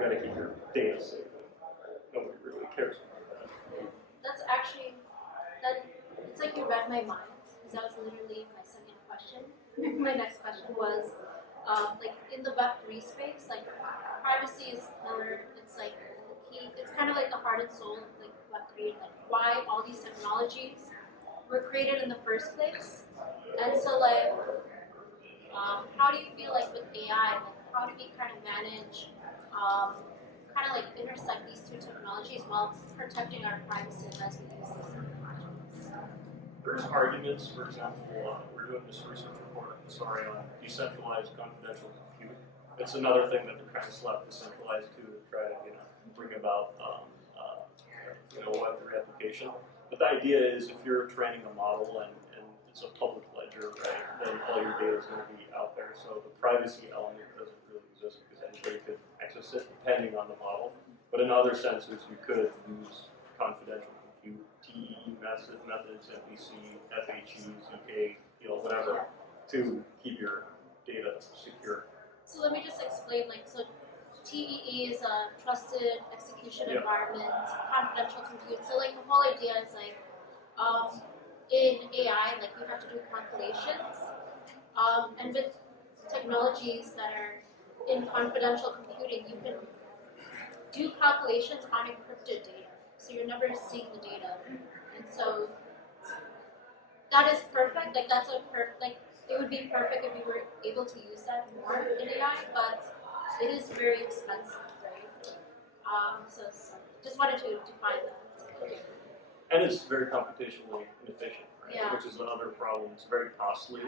got to keep your data safe. Nobody really cares about that. That's actually, it's like you read my mind, because that was literally my second question. My next question was, like in the Web3 space, like privacy is pillar, it's like the key, it's kind of like the heart and soul of like Web3, like why all these technologies were created in the first place. And so like, how do you feel like with AI, like how do we kind of manage, kind of like intersect these two technologies while protecting our privacy as we use these technologies? There's arguments, for example, we're doing this research report, sorry, on decentralized confidential compute. It's another thing that they're kind of slapped decentralized to try to, bring about, a Web3 application. But the idea is if you're training a model and it's a public ledger, right, then all your data is going to be out there. So the privacy element doesn't really exist because anybody could access it depending on the model. But in other senses, you could use confidential compute, TEE methods, MPC, FHE, ZK, whatever, to keep your data secure. So let me just explain, like, so TEE is a trusted execution environment, confidential compute. So like the whole idea is like, in AI, like you have to do calculations, and with technologies that are in confidential computing, you can do calculations on encrypted data. So you're never seeing the data. And so that is perfect. Like that's it would be perfect if we were able to use that more in AI, but it is very expensive, right? So just wanted to define that. And it's very computationally inefficient, right? Yeah. Which is another problem. It's very costly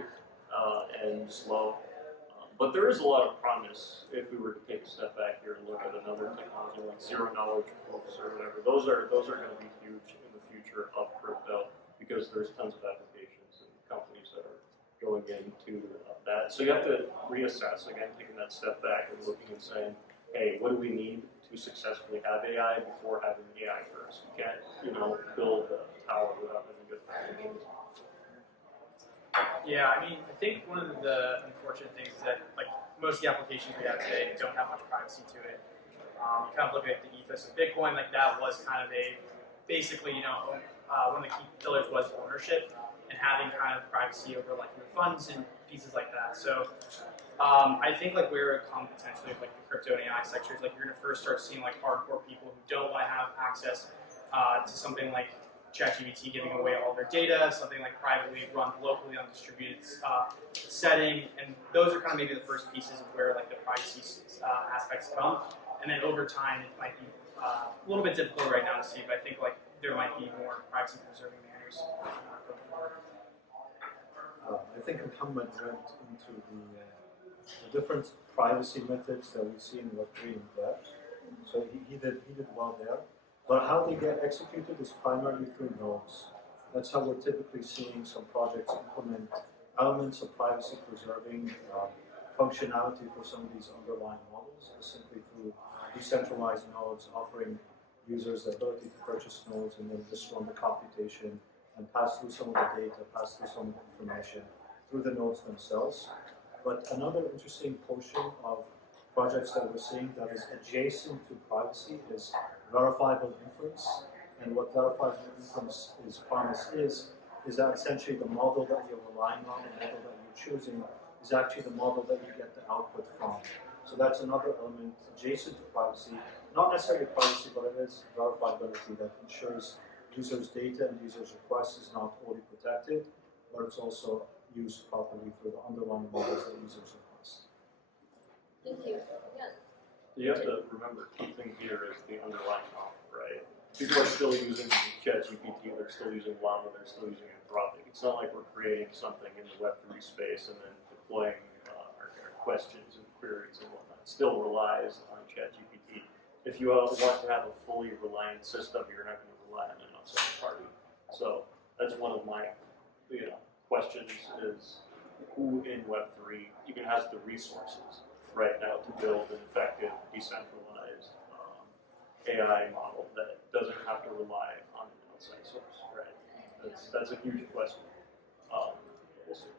and slow. But there is a lot of promise if we were to take a step back here and look at another technology like zero-knowledge proofs or whatever. Those are going to be huge in the future of crypto because there's tons of applications and companies that are going into that. So you have to reassess, again, taking that step back and looking and saying, hey, what do we need to successfully have AI before having AI first? You can't, build a tower without having good foundations. Yeah, I mean, I think one of the unfortunate things is that, like, most of the applications we have today don't have much privacy to it. You kind of look at the ethos of Bitcoin, like that was kind of basically, one of the key pillars was ownership and having kind of privacy over like your funds and pieces like that. So I think like where it comes potentially with like the crypto and AI sectors, like you're gonna first start seeing like hardcore people who don't want to have access to something like ChatGPT giving away all their data, something like privately run locally on distributed setting, and those are kind of maybe the first pieces of where like the privacy aspects come. And then over time, it might be a little bit difficult right now to see, but I think like there might be more privacy preserving manners going forward. I think Mohamed went into the different privacy methods that we see in Web3 in depth. So he did well there. But how they get executed is primarily through nodes. That's how we're typically seeing some projects implement elements of privacy preserving functionality for some of these underlying models, simply through decentralized nodes, offering users the ability to purchase nodes and then just run the computation and pass through some of the data, pass through some of the information through the nodes themselves. But another interesting portion of projects that we're seeing that is adjacent to privacy is verifiable inference. And what verifiable inference promise is that essentially the model that you're relying on, the model that you're choosing, is actually the model that you get the output from. So that's another element adjacent to privacy, not necessarily privacy, but it is verifiability that ensures users' data and users' requests is not only protected, but it's also used properly for the underlying models that users request. Thank you. Yeah. You have to remember, key thing here is the underlying model, right? People are still using ChatGPT, they're still using Llama, they're still using Anthropic. It's not like we're creating something in the Web3 space and then deploying our questions and queries and whatnot. It still relies on ChatGPT. If you want to have a fully reliant system, you're not going to rely on an outside party. So that's one of my questions is who in Web3 even has the resources right now to build an effective, decentralized AI model that doesn't have to rely on an outside source, right? That's a huge question. We'll see.